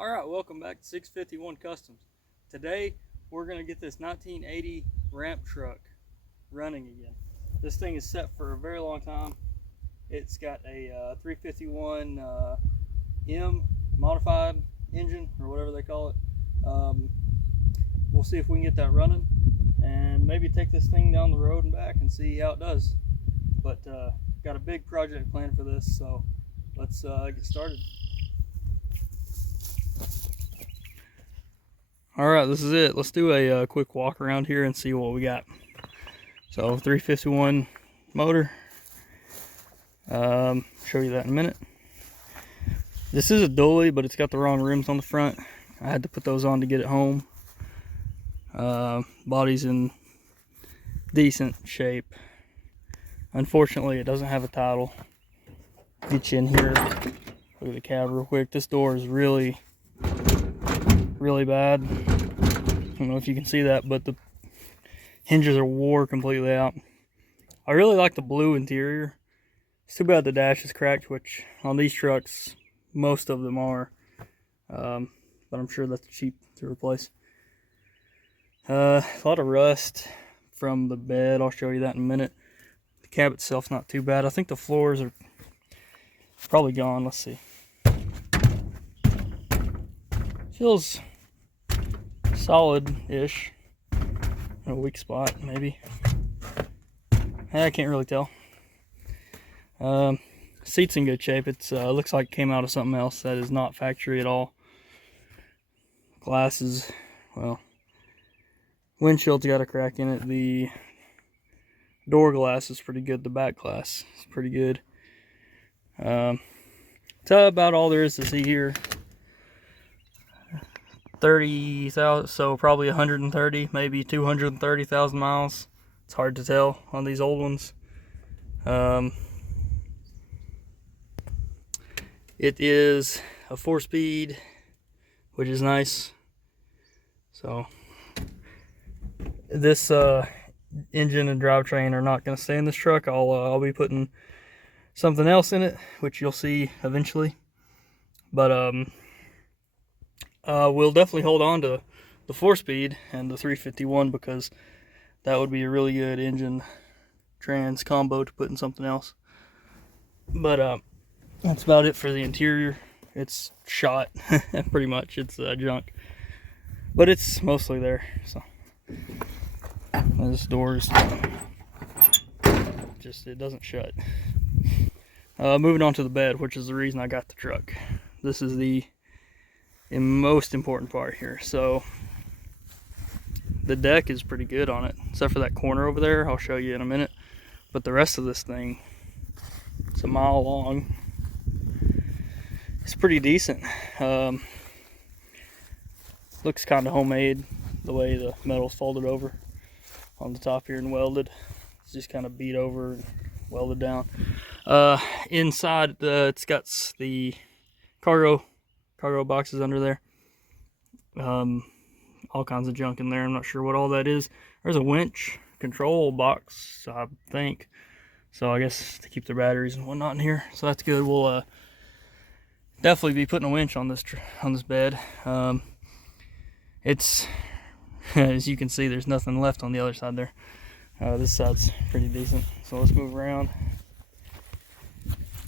Alright, welcome back to 651 Customs. Today we're going to get this 1980 ramp truck running again. This thing is set for a very long time. It's got a 351 M modified engine, or whatever they call it. We'll see if we can get that running and maybe take this thing down the road and back and see how it does. But got a big project planned for this, so let's get started. Alright, this is it. Let's do a quick walk around here and see what we got. So 351 motor. Show you that in a minute. This is a dually, but it's got the wrong rims on the front. I had to put those on to get it home. Body's in decent shape. Unfortunately, it doesn't have a title. Get you in here. Look at the cab real quick. This door is really bad. I don't know if you can see that, but the hinges are wore completely out. I really like the blue interior. It's too bad the dash is cracked, which on these trucks most of them are, but I'm sure that's cheap to replace. A lot of rust from the bed. I'll show you that in a minute. The cab itself's not too bad. I think the floors are probably gone. Let's see. Feels solid-ish. A weak spot, maybe. I can't really tell. Seat's in good shape. It's looks like it came out of something else that is not factory at all. Glasses, well, windshield's got a crack in it. The door glass is pretty good. The back glass is pretty good. That's about all there is to see here. 30,000, so probably 130, maybe 230,000 miles. It's hard to tell on these old ones. It is a 4-speed, which is nice. So this engine and drivetrain are not going to stay in this truck. I'll be putting something else in it, which you'll see eventually. But we'll definitely hold on to the 4-speed and the 351 because that would be a really good engine trans combo to put in something else. But that's about it for the interior. It's shot, pretty much. It's junk, but it's mostly there. So this door is just, it doesn't shut. Moving on to the bed, which is the reason I got the truck. This is the most important part here. So the deck is pretty good on it, except for that corner over there. I'll show you in a minute. But the rest of this thing, it's a mile long. It's pretty decent. Looks kind of homemade, the way the metal's folded over on the top here and welded. It's just kind of beat over and welded down. Inside, it's got the cargo boxes under there. All kinds of junk in there. I'm not sure what all that is. There's a winch control box, I think. So I guess to keep their batteries and whatnot in here. So that's good. We'll definitely be putting a winch on this bed. It's as you can see, there's nothing left on the other side there. This side's pretty decent. So let's move around.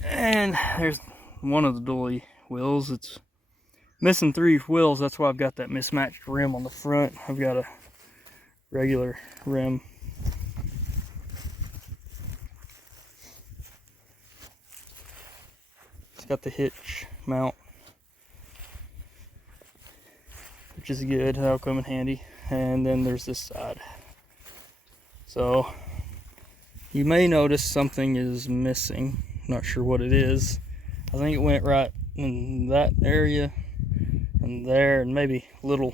And there's one of the dually wheels. It's missing 3 wheels. That's why I've got that mismatched rim on the front. I've got a regular rim. It's got the hitch mount, which is good. That'll come in handy. And then there's this side. So you may notice something is missing. Not sure what it is. I think it went right in that area and there, and maybe a little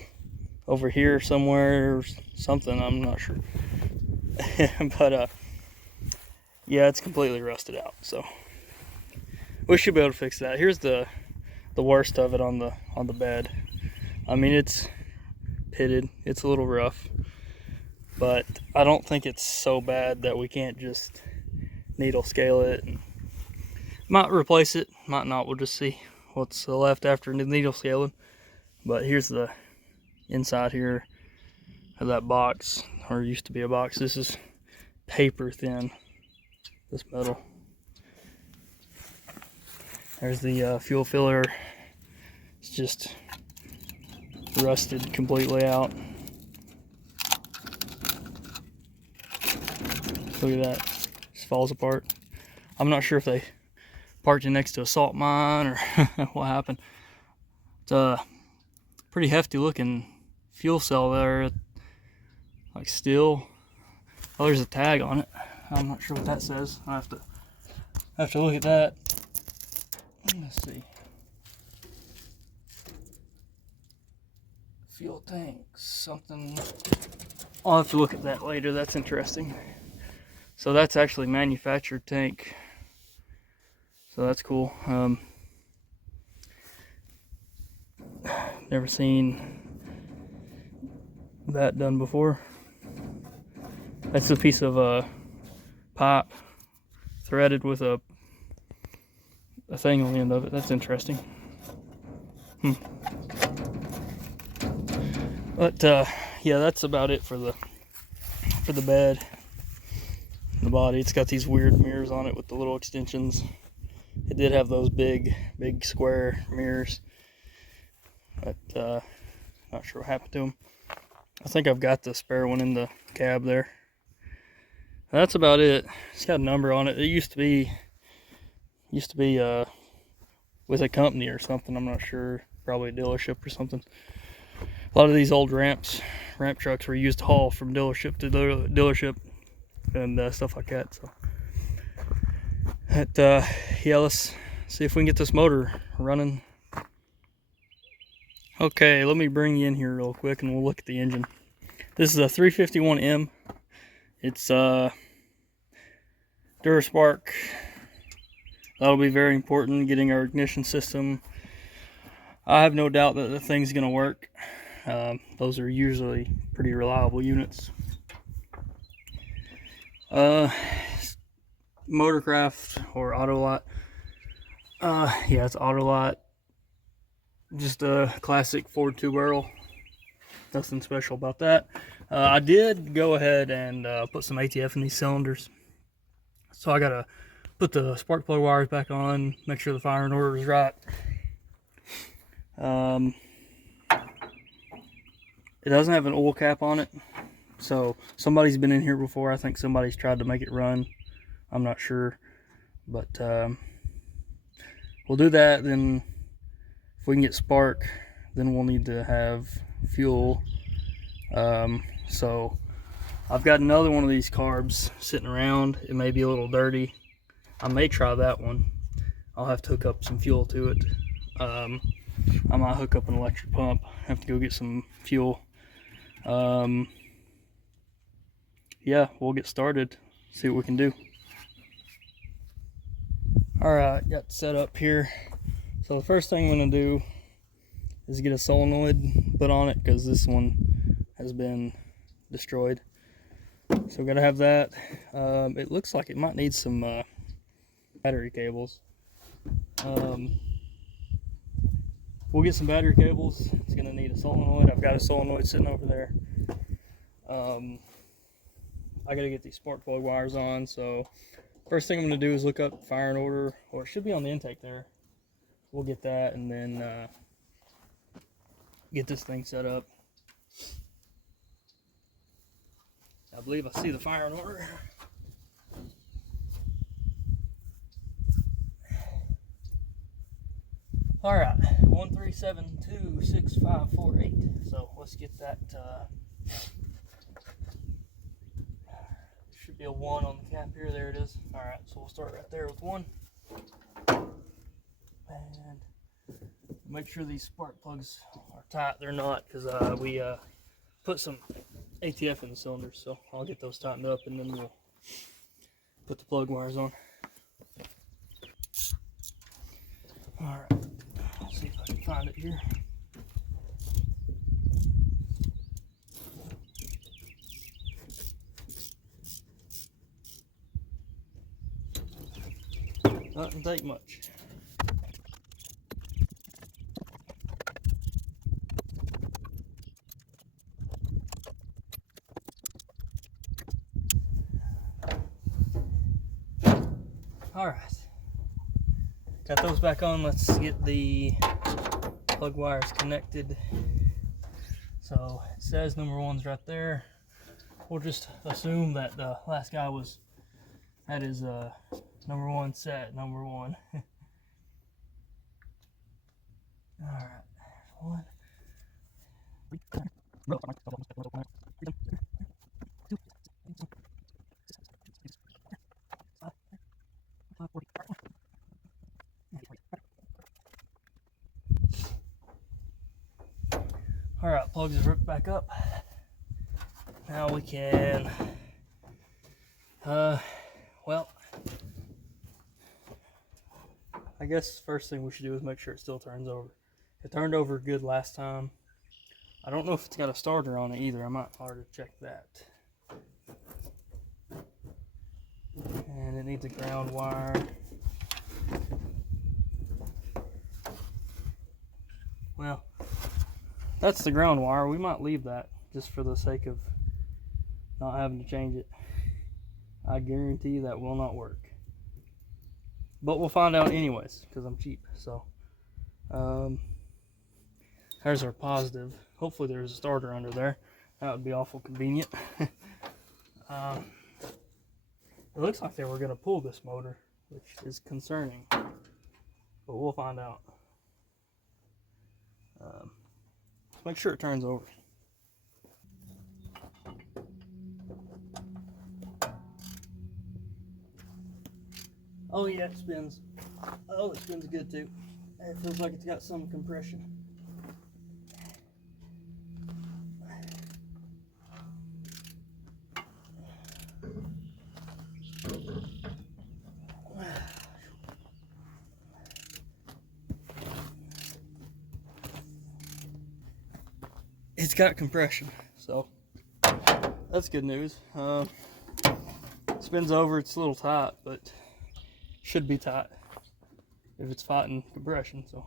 over here somewhere or something. I'm not sure. But yeah, it's completely rusted out. So we should be able to fix that. Here's the worst of it on the bed. I mean, it's pitted. It's a little rough, but I don't think it's so bad that we can't just needle scale it. And might replace it, might not. We'll just see what's left after the needle scaling. But here's the inside here of that box, or used to be a box. This is paper thin, this metal. There's the fuel filler. It's just rusted completely out. Look at that, just falls apart. I'm not sure if they parked it next to a salt mine or what happened. It's a pretty hefty looking fuel cell there, like steel. Oh, there's a tag on it. I'm not sure what that says. I have to look at that. Let's see. Fuel tank, something. I'll have to look at that later. That's interesting. So that's actually manufactured tank. So that's cool. Never seen that done before. That's a piece of pipe threaded with a thing on the end of it. That's interesting. But yeah, that's about it for the bed. The body, it's got these weird mirrors on it with the little extensions. It did have those big square mirrors, but not sure what happened to them. I think I've got the spare one in the cab there. That's about it. It's got a number on it. It used to be with a company or something. I'm not sure. Probably a dealership or something. A lot of these old ramp trucks were used to haul from dealership to dealership and stuff like that. So, yeah, let's see if we can get this motor running. Okay, let me bring you in here real quick and we'll look at the engine. This is a 351M. It's Duraspark. That'll be very important, getting our ignition system. I have no doubt that the thing's gonna work. Those are usually pretty reliable units. Motorcraft or Autolot. Yeah, it's Autolot. Just a classic Ford 2-barrel. Nothing special about that. I did go ahead and put some ATF in these cylinders. So I gotta put the spark plug wires back on, make sure the firing order is right. It doesn't have an oil cap on it. So somebody's been in here before. I think somebody's tried to make it run. I'm not sure. But we'll do that. Then if we can get spark, then we'll need to have fuel. So I've got another one of these carbs sitting around. It may be a little dirty. I may try that one. I'll have to hook up some fuel to it. I might hook up an electric pump. Have to go get some fuel. Yeah, we'll get started. See what we can do. Alright, got set up here. So the first thing I'm going to do is get a solenoid put on it because this one has been destroyed. So we're going to have that. It looks like it might need some battery cables. We'll get some battery cables. It's going to need a solenoid. I've got a solenoid sitting over there. I got to get these spark plug wires on. So first thing I'm going to do is look up firing order, or it should be on the intake there. We'll get that and then get this thing set up. I believe I see the firing order. Alright, 137265548. So let's get that. Should be a 1 on the cap here. There it is. Alright, so we'll start right there with 1. And make sure these spark plugs are tight. They're not, because we put some ATF in the cylinders. So I'll get those tightened up and then we'll put the plug wires on. Alright. See if I can find it here. Doesn't take much. All right, got those back on. Let's get the plug wires connected. So it says number one's right there. We'll just assume that the last guy had his number one set, number one. All right, one. All right, plugs are hooked back up. Now we can, well, I guess first thing we should do is make sure it still turns over. It turned over good last time. I don't know if it's got a starter on it either. I might hard to check that. And it needs a ground wire. Well, that's the ground wire. We might leave that just for the sake of not having to change it. I guarantee you that will not work. But we'll find out anyways, because I'm cheap. So, there's our positive. Hopefully there's a starter under there. That would be awful convenient. It looks like they were going to pull this motor, which is concerning. But we'll find out. Let's make sure it turns over. Oh yeah, it spins. Oh, it spins good too. It feels like it's got some compression. It's got compression, so that's good news. Spins over, it's a little tight, but should be tight if it's fighting compression. So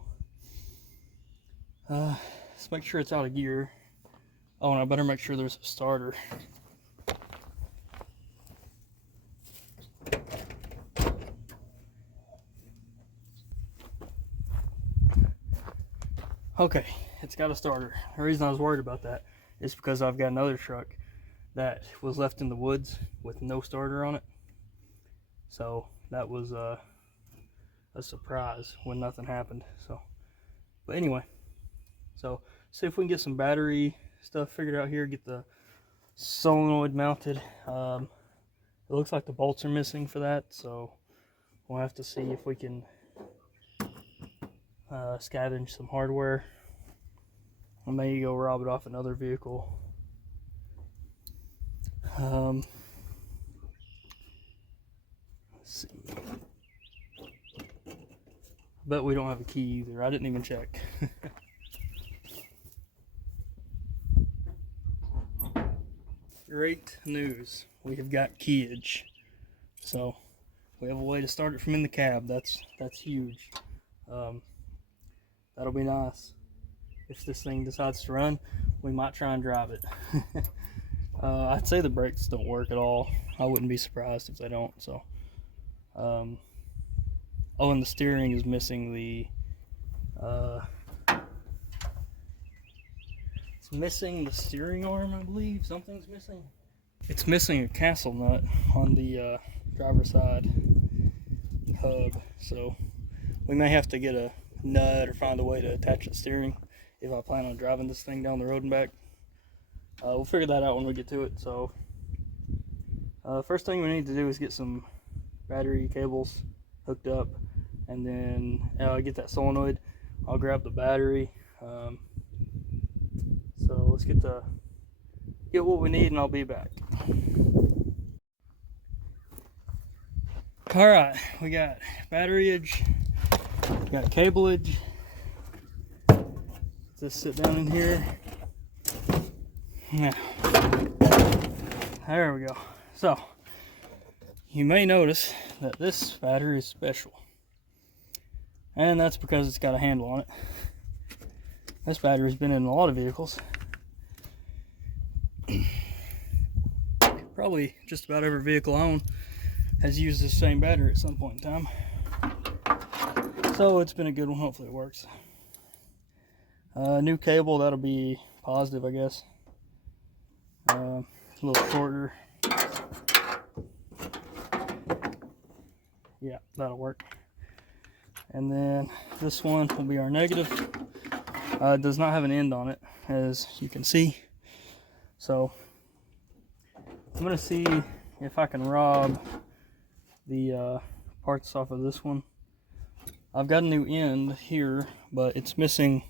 let's make sure it's out of gear. Oh, and I better make sure there's a starter. Okay, it's got a starter. The reason I was worried about that is because I've got another truck that was left in the woods with no starter on it. So that was a surprise when nothing happened. So, but anyway, so see if we can get some battery stuff figured out here, get the solenoid mounted. It looks like the bolts are missing for that, so we'll have to see if we can scavenge some hardware. I may go rob it off another vehicle. Let's see. I bet we don't have a key either. I didn't even check. Great news. We have got keyage. So we have a way to start it from in the cab. That's huge. That'll be nice. If this thing decides to run, we might try and drive it. I'd say the brakes don't work at all. I wouldn't be surprised if they don't. So, oh, and the steering is missing the. It's missing the steering arm, I believe. Something's missing. It's missing a castle nut on the driver's side hub. So we may have to get a nut or find a way to attach the steering if I plan on driving this thing down the road and back. We'll figure that out when we get to it. So first thing we need to do is get some battery cables hooked up, and then get that solenoid. I'll grab the battery. So let's get what we need, and I'll be back. All right, we got batteryage, we got cableage. Just sit down in here. Now, there we go. So, you may notice that this battery is special. And that's because it's got a handle on it. This battery's been in a lot of vehicles. Probably just about every vehicle I own has used the same battery at some point in time. So it's been a good one. Hopefully it works. New cable, that'll be positive, I guess. A little shorter. Yeah, that'll work. And then this one will be our negative. It does not have an end on it, as you can see. So I'm gonna see if I can rob the parts off of this one. I've got a new end here, but it's missing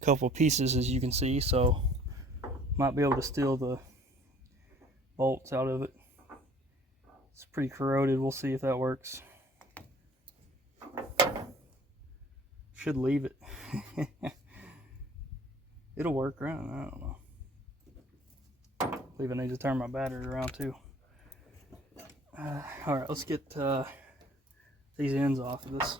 a couple pieces, as you can see, so might be able to steal the bolts out of it. It's pretty corroded. We'll see if that works. Should leave it. It'll work, right? I don't know. I believe I need to turn my battery around too. Alright, let's get these ends off of this.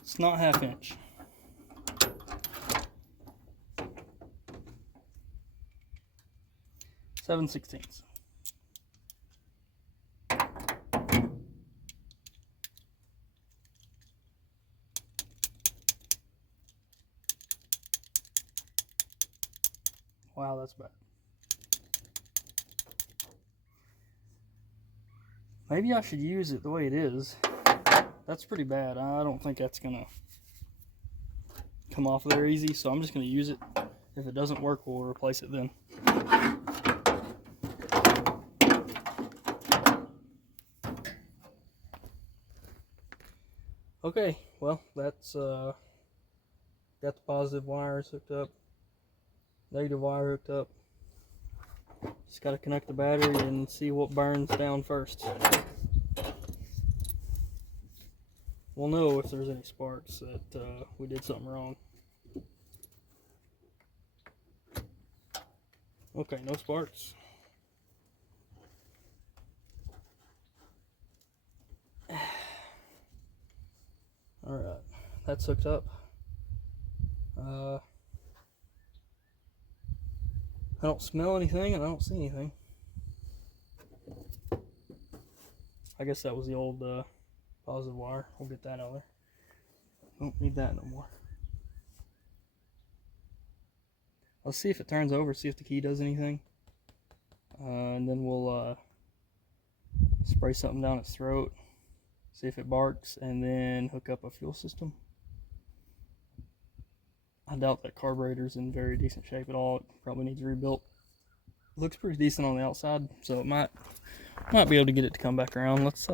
It's not 1/2 inch. Seven sixteenths. Wow, that's bad. Maybe I should use it the way it is. That's pretty bad. I don't think that's gonna come off there easy, so I'm just gonna use it. If it doesn't work, we'll replace it then. Okay, well, that's got the positive wires hooked up, negative wire hooked up. Just got to connect the battery and see what burns down first. We'll know if there's any sparks that we did something wrong. Okay, no sparks. Alright, that's hooked up. I don't smell anything and I don't see anything. I guess that was the old positive wire. We'll get that out of there. Don't need that no more. Let's see if it turns over, see if the key does anything. And then we'll spray something down its throat, see if it barks, and then hook up a fuel system. I doubt that carburetor's in very decent shape at all. It probably needs rebuilt. It looks pretty decent on the outside, so it might be able to get it to come back around. Let's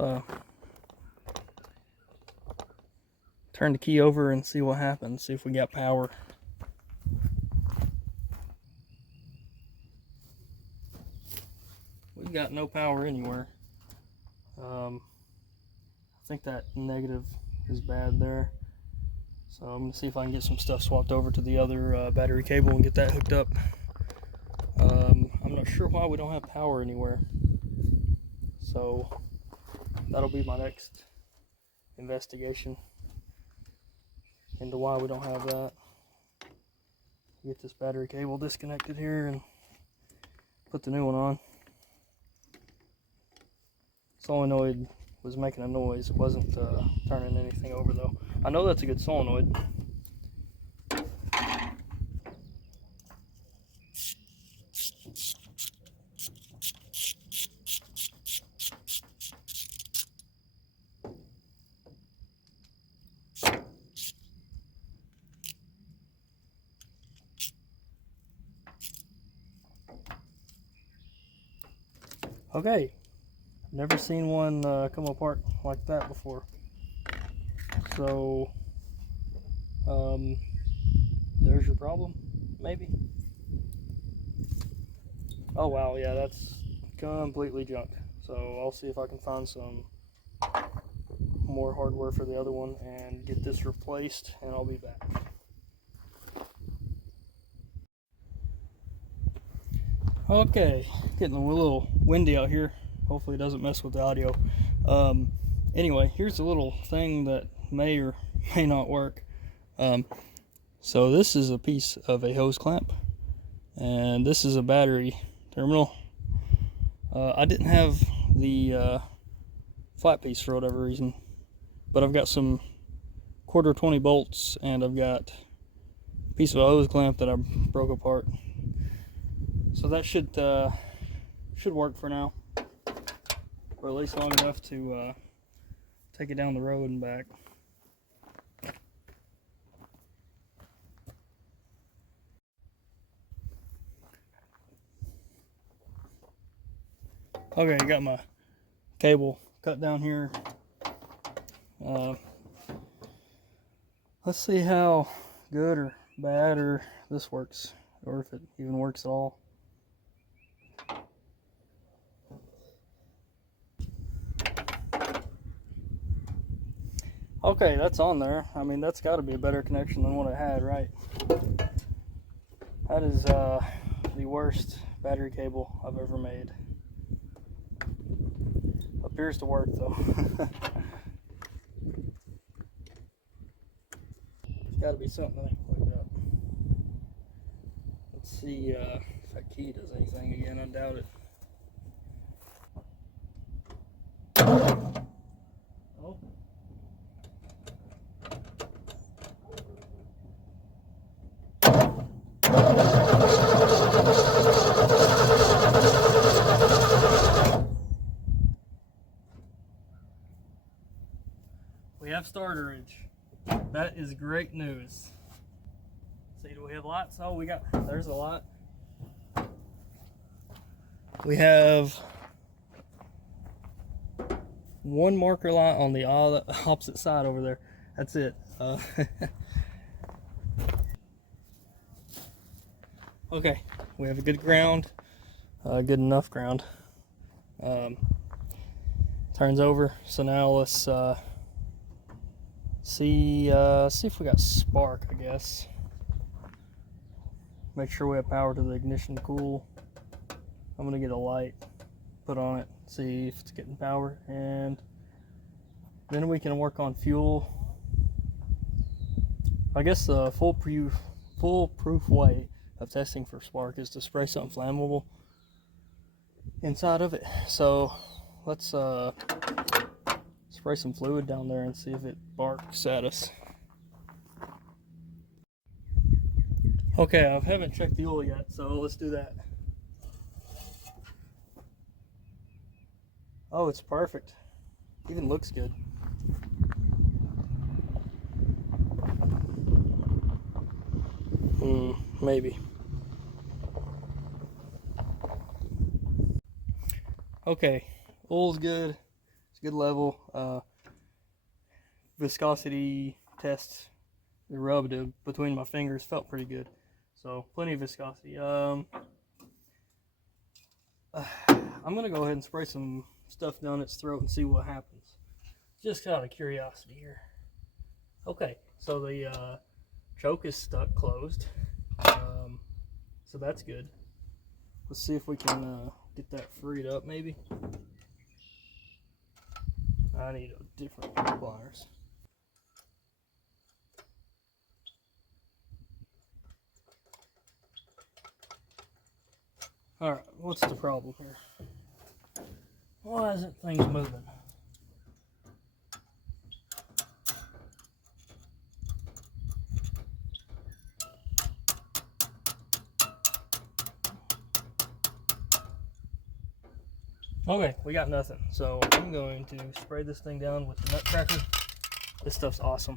turn the key over and see what happens, see if we got power. We've got no power anywhere. I think that negative is bad there. So I'm going to see if I can get some stuff swapped over to the other battery cable and get that hooked up. I'm not sure why we don't have power anywhere. So that'll be my next investigation into why we don't have that. Get this battery cable disconnected here and put the new one on. Solenoid was making a noise. It wasn't turning anything over though. I know that's a good solenoid. Okay, never seen one come apart like that before. So, there's your problem, maybe. Oh wow, yeah, that's completely junk. So I'll see if I can find some more hardware for the other one and get this replaced, and I'll be back. Okay, getting a little windy out here. Hopefully it doesn't mess with the audio. Anyway, here's a little thing that may or may not work. So this is a piece of a hose clamp, and this is a battery terminal. I didn't have the flat piece for whatever reason, but I've got some 1/4 20 bolts, and I've got a piece of a hose clamp that I broke apart. So that should work for now, or at least long enough to take it down the road and back. Okay, I got my cable cut down here. Let's see how good or bad or this works, or if it even works at all. Okay, that's on there. I mean, that's got to be a better connection than what I had, right? That is the worst battery cable I've ever made. Appears to work though. There's got to be something that I can plug up. Let's see if that key does anything again. I doubt it. Oh. We have starterage. That is great news. See, do we have lights? Oh, there's a light. We have one marker light on the opposite side over there. That's it. Okay, we have a good ground, good enough ground. Turns over. So now let's see if we got spark, I guess. Make sure we have power to the ignition cool. I'm gonna get a light put on it, see if it's getting power, and then we can work on fuel. I guess the foolproof way of testing for spark is to spray something flammable inside of it. So let's spray some fluid down there and see if it barks at us. Okay, I haven't checked the oil yet, so let's do that. Oh, it's perfect. Even looks good. Maybe. Okay, oil's good. It's good level. Viscosity test, the rub between my fingers felt pretty good. So plenty of viscosity. I'm gonna go ahead and spray some stuff down its throat and see what happens. Just out of curiosity here. Okay, so the choke is stuck closed. So that's good. Let's see if we can get that freed up maybe. I need a different pliers. Alright, what's the problem here? Why isn't things moving? Okay, we got nothing. So I'm going to spray this thing down with the nutcracker. This stuff's awesome.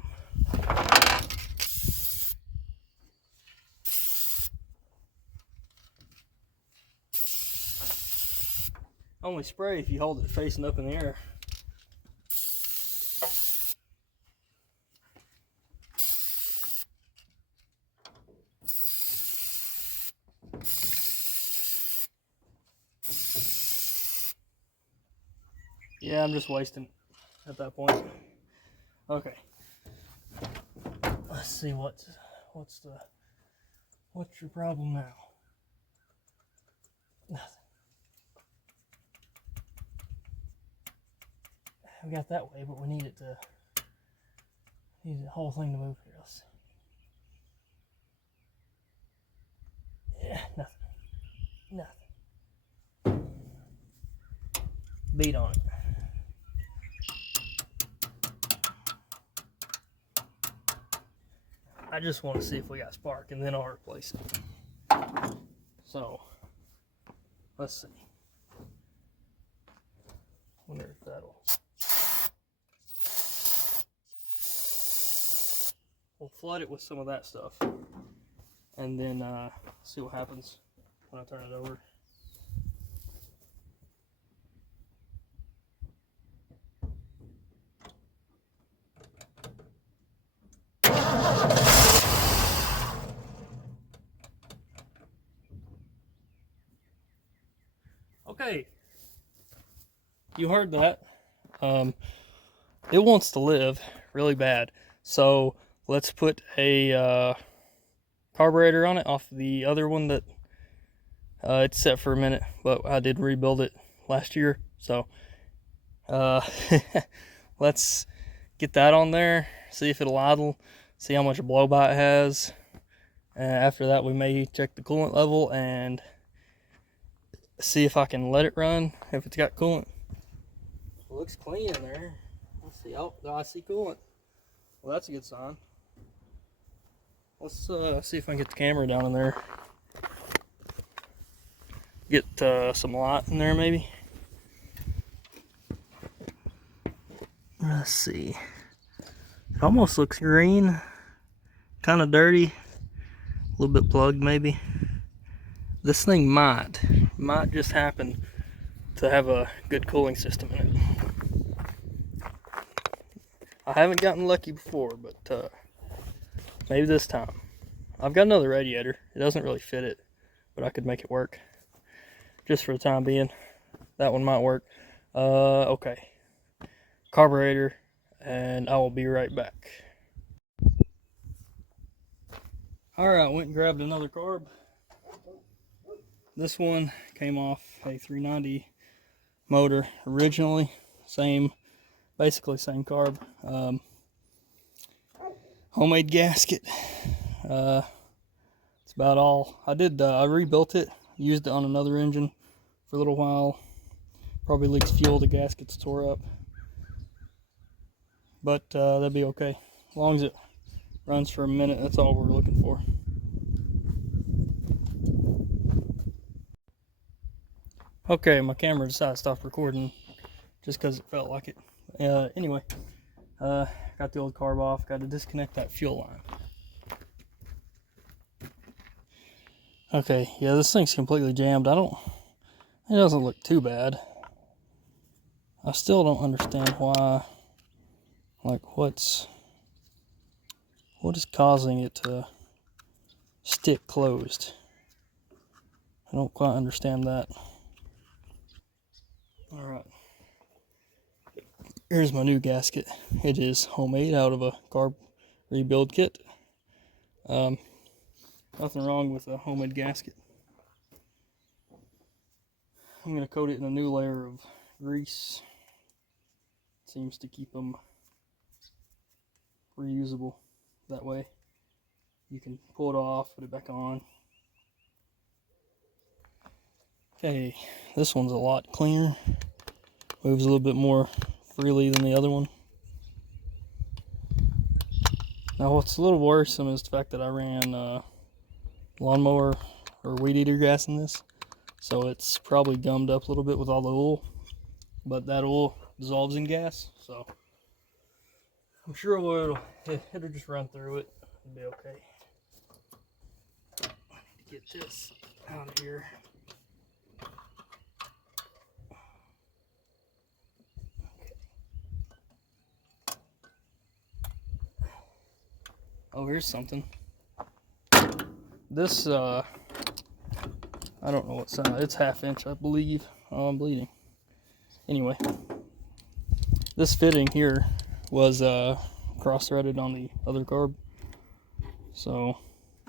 Only spray if you hold it facing up in the air. Yeah, I'm just wasting at that point. Okay. Let's see what's your problem now? Nothing. We got that way, but we need the whole thing to move here. Let's see. Nothing. Beat on it. I just want to see if we got spark, and then I'll replace it. So, let's see. Wonder if that'll. We'll flood it with some of that stuff, and then see what happens when I turn it over. Okay, you heard that. It wants to live really bad, so let's put a carburetor on it off the other one that it's set for a minute, but I did rebuild it last year, so let's get that on there, see if it'll idle, see how much blow by it has, and after that we may check the coolant level and see if I can let it run if it's got coolant. It looks clean in there. Let's see. Oh, I see coolant. Well, that's a good sign. Let's see if I can get the camera down in there. Get some light in there maybe. Let's see. It almost looks green. Kind of dirty. A little bit plugged maybe. This thing might just happen to have a good cooling system in it. I haven't gotten lucky before, but maybe this time. I've got another radiator. It doesn't really fit it, but I could make it work. Just for the time being. That one might work. Okay. Carburetor, and I will be right back. Alright, went and grabbed another carb. This one came off a 390 motor originally. Basically same carb. Homemade gasket. It's about all. I rebuilt it, used it on another engine for a little while. Probably leaks fuel, the gasket's tore up. But that'd be okay. As long as it runs for a minute, that's all we're looking for. Okay, my camera decided to stop recording just because it felt like it. Anyway, got the old carb off, got to disconnect that fuel line. Okay, yeah, this thing's completely jammed. It doesn't look too bad. I still don't understand why, like what is causing it to stick closed. I don't quite understand that. Alright, here's my new gasket. It is homemade out of a carb rebuild kit. Nothing wrong with a homemade gasket. I'm going to coat it in a new layer of grease. It seems to keep them reusable. That way you can pull it off, put it back on. Okay, this one's a lot cleaner. Moves a little bit more freely than the other one. Now what's a little worrisome is the fact that I ran lawnmower or weed eater gas in this. So it's probably gummed up a little bit with all the oil. But that oil dissolves in gas, so I'm sure it'll just run through it and be okay. I need to get this out of here. Oh, here's something. This, I don't know what size. It's 1/2 inch, I believe. Oh, I'm bleeding. Anyway, this fitting here was cross-threaded on the other carb. So,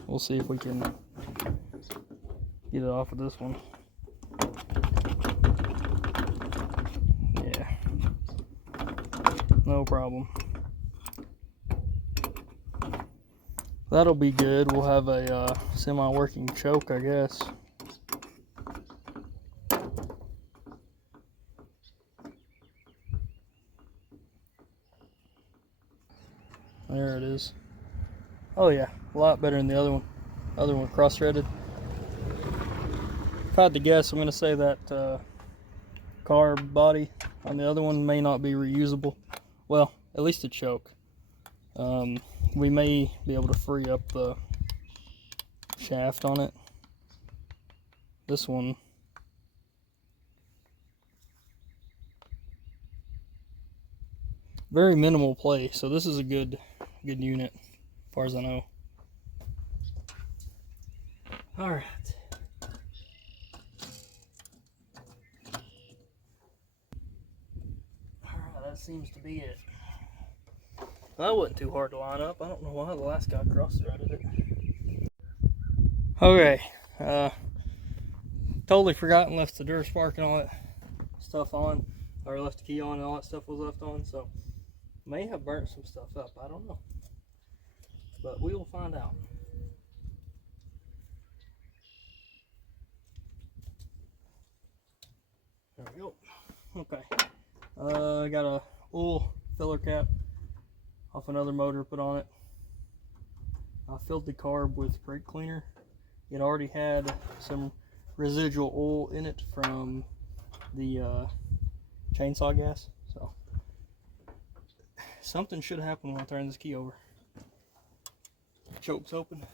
we'll see if we can get it off of this one. Yeah. No problem. That'll be good. We'll have a semi-working choke, I guess. There it is. Oh yeah, a lot better than the other one. Other one cross-threaded. If I had to guess, I'm going to say that carb body on the other one may not be reusable. Well, at least the choke. We may be able to free up the shaft on it. This one, very minimal play, so this is a good unit as far as I know. All right. That seems to be it. Well, that wasn't too hard to line up. I don't know why the last guy cross-threaded it. Okay, totally forgot and left the Duraspark and all that stuff on, or left the key on and all that stuff was left on, so may have burnt some stuff up. I don't know, but we will find out. There we go. Okay. I got a oil filler cap off another motor put on it. I filled the carb with brake cleaner. It already had some residual oil in it from the chainsaw gas, so something should happen when I turn this key over. Choke's open.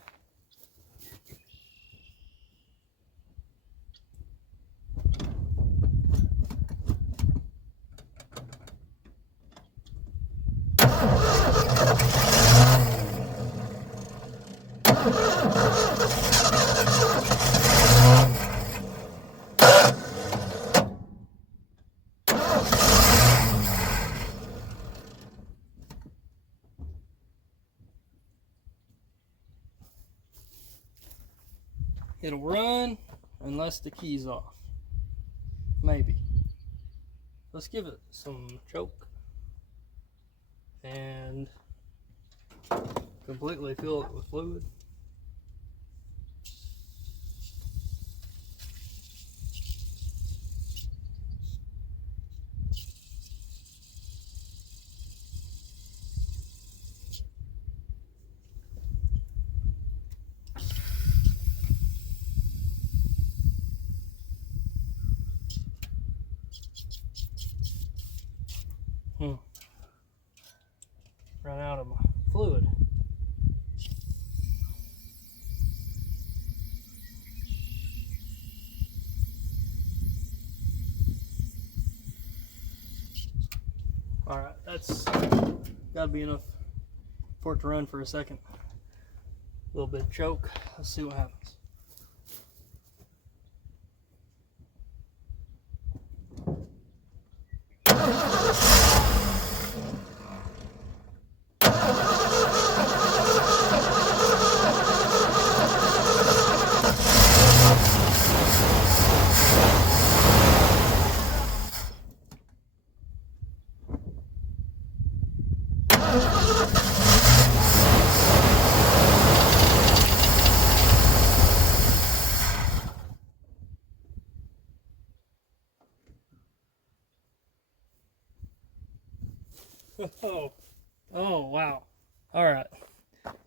It'll run unless the key's off. Maybe. Let's give it some choke and completely fill it with fluid. Run out of my fluid. Alright, that's gotta be enough for it to run for a second. A little bit of choke. Let's see what happens. Oh, wow. All right.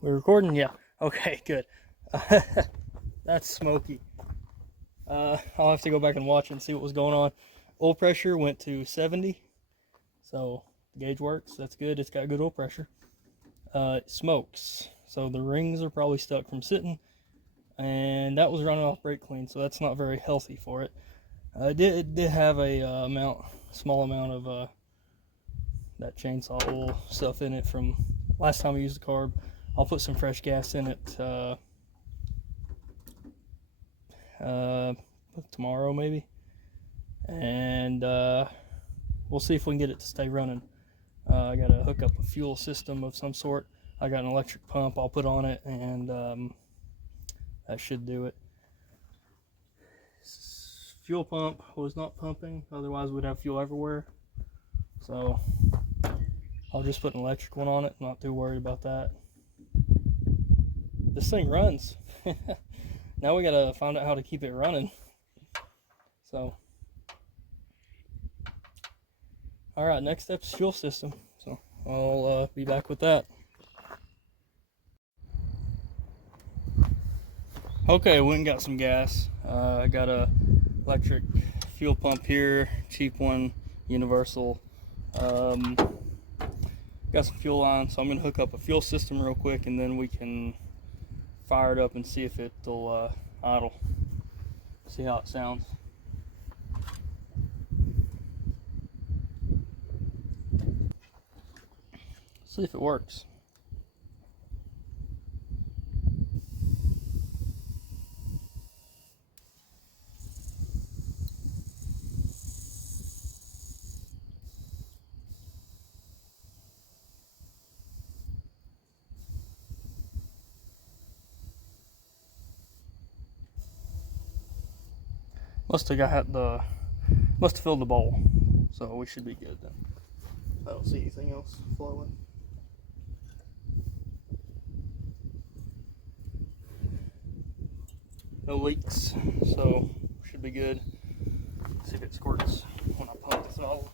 We're recording? Yeah. Okay, good. That's smoky. I'll have to go back and watch and see what was going on. Oil pressure went to 70. So the gauge works. That's good. It's got good oil pressure. It smokes. So the rings are probably stuck from sitting. And that was running off brake clean, so that's not very healthy for it. It did have a small amount of that chainsaw oil stuff in it from last time I used the carb. I'll put some fresh gas in it tomorrow maybe, and we'll see if we can get it to stay running. I gotta hook up a fuel system of some sort. I got an electric pump I'll put on it, and that should do it. Fuel pump was not pumping, otherwise we'd have fuel everywhere. So I'll just put an electric one on it, not too worried about that. this thing runs. Now we gotta find out how to keep it running. So, all right, next step is fuel system. So I'll be back with that. Okay, went and got some gas. I got a electric fuel pump here, cheap one, universal. Got some fuel on, so I'm gonna hook up a fuel system real quick, and then we can fire it up and see if it'll idle. See how it sounds. See if it works. Must have filled the bowl, so we should be good then. I don't see anything else flowing. No leaks, so should be good. See if it squirts when I pump this all.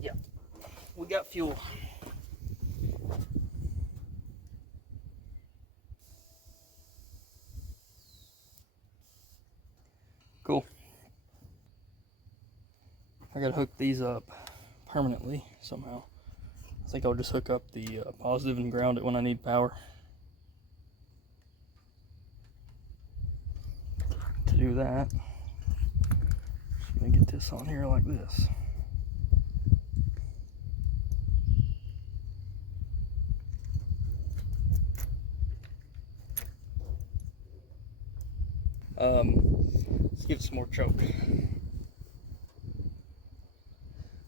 Yeah, we got fuel. Cool. I gotta hook these up permanently somehow. I think I'll just hook up the positive and ground it when I need power. To do that, just gonna get this on here like this. Let's give it some more choke.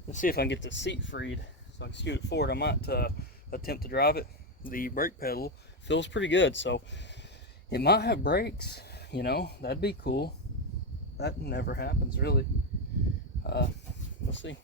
Let's see if I can get the seat freed so I can scoot it forward. I might attempt to drive it. The brake pedal feels pretty good, so it might have brakes, you know, that'd be cool. That never happens really. We'll see.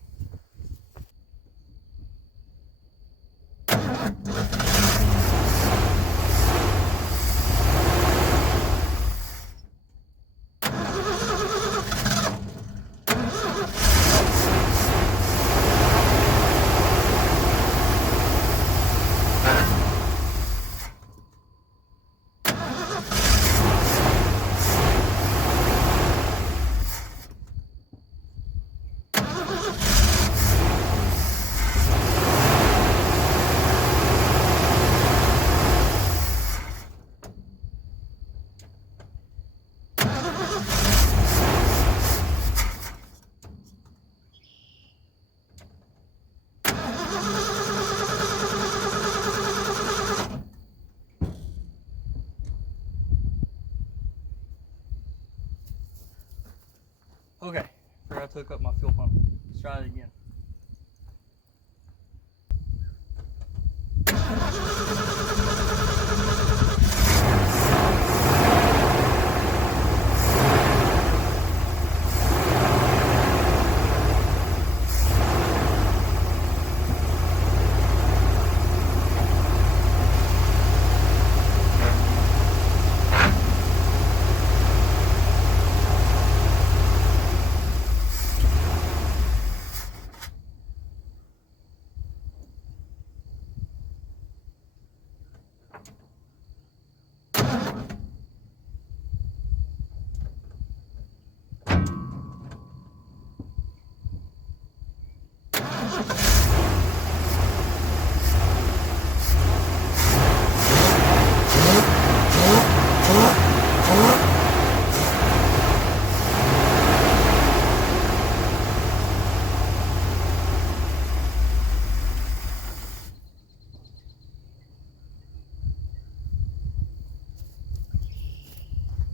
Okay, forgot to hook up my fuel pump. Let's try it again.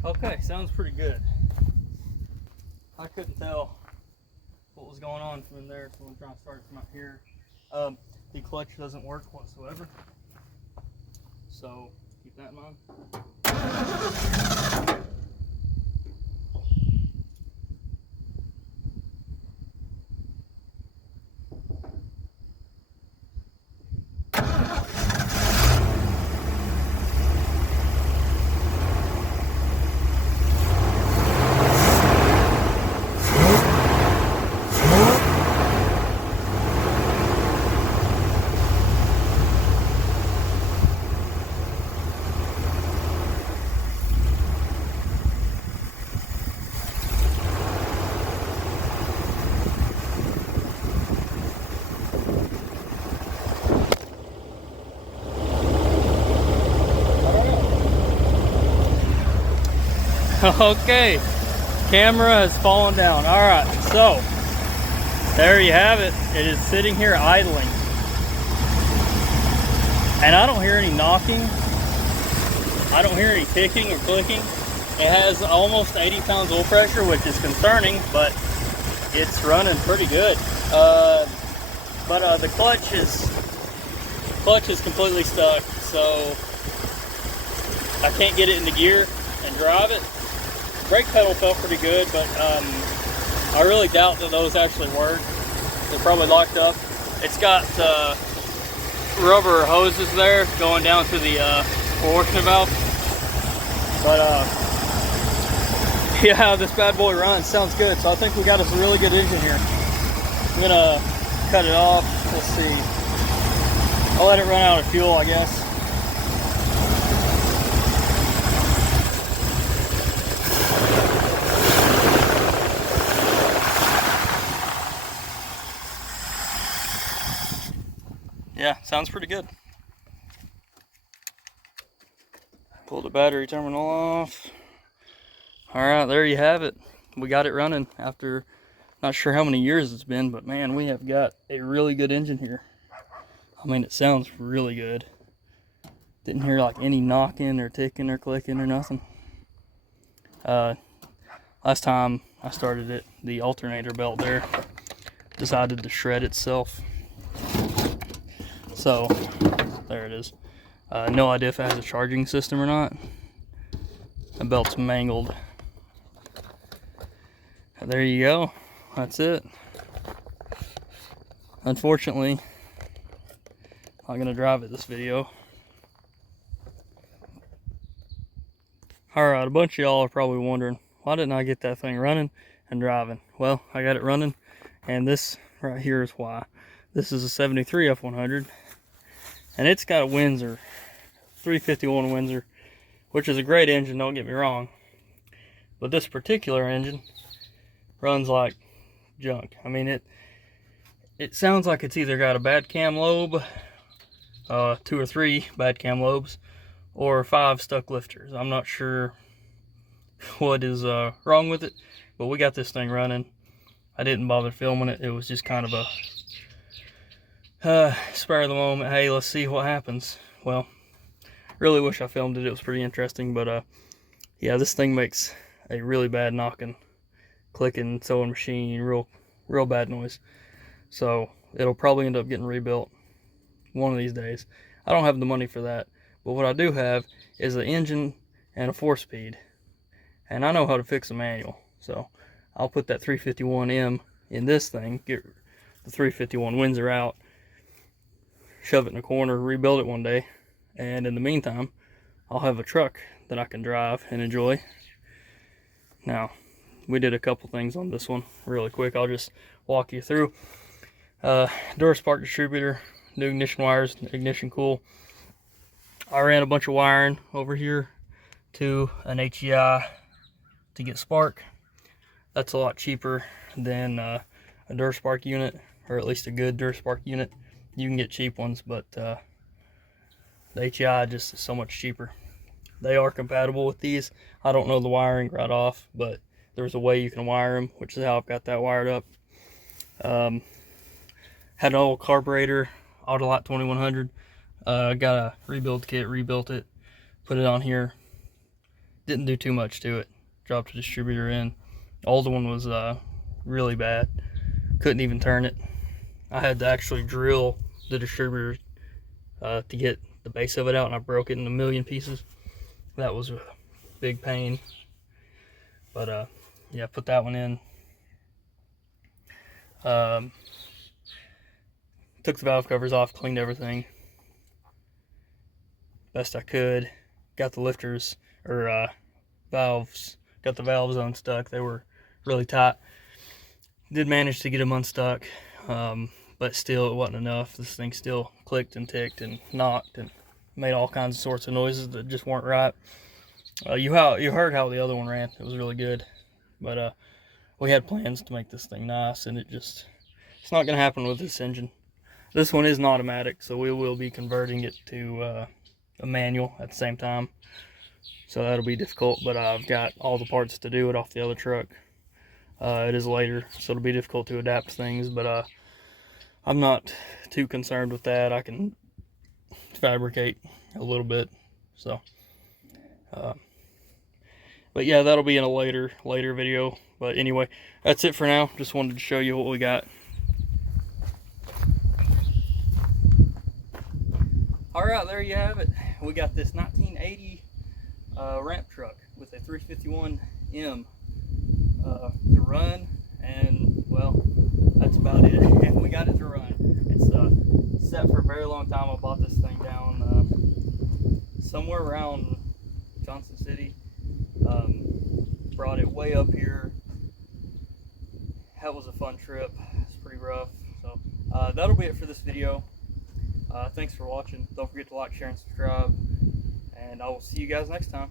Okay, sounds pretty good. I couldn't tell what was going on from in there, so I'm trying to start from out here. The clutch doesn't work whatsoever, so keep that in mind. Okay, camera has fallen down. All right, so there you have it. It is sitting here idling, and I don't hear any knocking. I don't hear any ticking or clicking. It has almost 80 pounds oil pressure, which is concerning, but it's running pretty good. But the clutch is completely stuck, so I can't get it into gear and drive it. Brake pedal felt pretty good, but I really doubt that those actually work. They're probably locked up. It's got rubber hoses there going down to the coercion valve. But yeah, how this bad boy runs sounds good. So I think we got us a really good engine here. I'm gonna cut it off. Let's see. I'll let it run out of fuel, I guess. Yeah, sounds pretty good. Pull the battery terminal off. All right, there you have it. We got it running after not sure how many years it's been, but man, we have got a really good engine here. I mean, it sounds really good. Didn't hear like any knocking or ticking or clicking or nothing. Last time I started it, the alternator belt there decided to shred itself. So there it is. No idea if it has a charging system or not. The belt's mangled. There you go. That's it. Unfortunately, I'm not gonna drive it this video. Alright, a bunch of y'all are probably wondering, why didn't I get that thing running and driving? Well, I got it running, and this right here is why. This is a 73 F100, and it's got a Windsor, 351 Windsor, which is a great engine, don't get me wrong. But this particular engine runs like junk. I mean, it sounds like it's either got a bad cam lobe, 2 or 3 bad cam lobes, or 5 stuck lifters. I'm not sure what is wrong with it, but we got this thing running. I didn't bother filming it. It was just kind of a spur of the moment. Hey, let's see what happens. Well, really wish I filmed it. It was pretty interesting, but yeah, this thing makes a really bad knocking, clicking sewing machine, real bad noise. So it'll probably end up getting rebuilt one of these days. I don't have the money for that, but what I do have is an engine and a 4-speed, and I know how to fix a manual. So I'll put that 351M in this thing, get the 351 Windsor out, shove it in a corner, rebuild it one day, and in the meantime I'll have a truck that I can drive and enjoy. Now, we did a couple things on this one really quick. I'll just walk you through. Durspark distributor, new ignition wires, ignition cool. I ran a bunch of wiring over here to an HEI to get spark. That's a lot cheaper than a Durspark unit, or at least a good Durspark unit. You can get cheap ones, but the HEI just is so much cheaper. They are compatible with these. I don't know the wiring right off, but there's a way you can wire them, which is how I've got that wired up. Had an old carburetor, Autolite 2100. Got a rebuild kit, rebuilt it, put it on here. Didn't do too much to it. Dropped the distributor in. The older one was really bad. Couldn't even turn it. I had to actually drill the distributor to get the base of it out, and I broke it in a million pieces. That was a big pain. But yeah, put that one in. Took the valve covers off, cleaned everything best I could. Got the lifters, or valves, got the valves unstuck. They were really tight. Did manage to get them unstuck, but still it wasn't enough. This thing still clicked and ticked and knocked and made all kinds of sorts of noises that just weren't right. You heard how the other one ran. It was really good, but we had plans to make this thing nice, and it's not going to happen with this engine. This one is an automatic, so we will be converting it to a manual at the same time. so that'll be difficult, but I've got all the parts to do it off the other truck. It is later, so it'll be difficult to adapt things, but I'm not too concerned with that. I can fabricate a little bit. So but yeah, that'll be in a later video. But anyway, that's it for now. Just wanted to show you what we got. All right, there you have it. We got this 1980 ramp truck with a 351M to run, and well, that's about it. We got it to run. It's set for a very long time. I bought this thing down somewhere around Johnson City. Brought it way up here. That was a fun trip. It's pretty rough. So that'll be it for this video. Thanks for watching. Don't forget to like, share, and subscribe. And I will see you guys next time.